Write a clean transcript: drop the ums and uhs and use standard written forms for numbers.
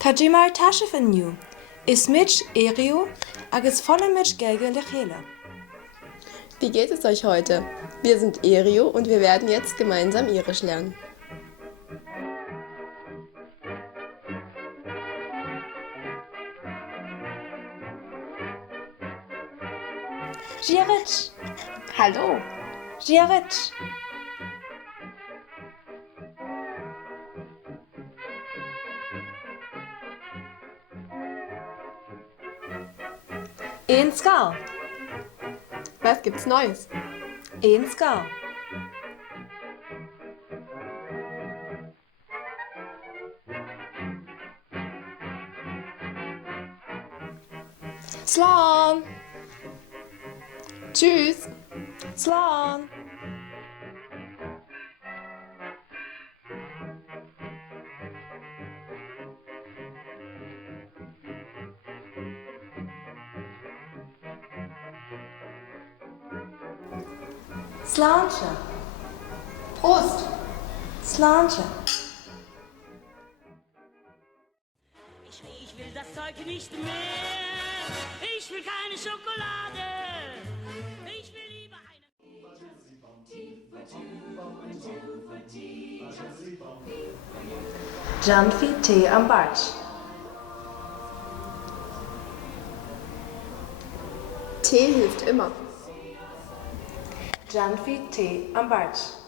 Kajimar Tashefenu ist mit ERIU agus volle mit Gaeilge lechele. Wie geht es euch heute? Wir sind ERIU und wir werden jetzt gemeinsam Irisch lernen. Jeder. Hallo! Jeder. Ein Skal. Was gibt's Neues? Ein Skal. Slan. Tschüss! Slan. Slantje. Prost! Slantje. Ich will das Zeug nicht mehr. Ich will keine Schokolade. Ich will lieber eine. Janfi Tee am Bartsch. Tee hilft immer. Janfi Tee am Bartsch.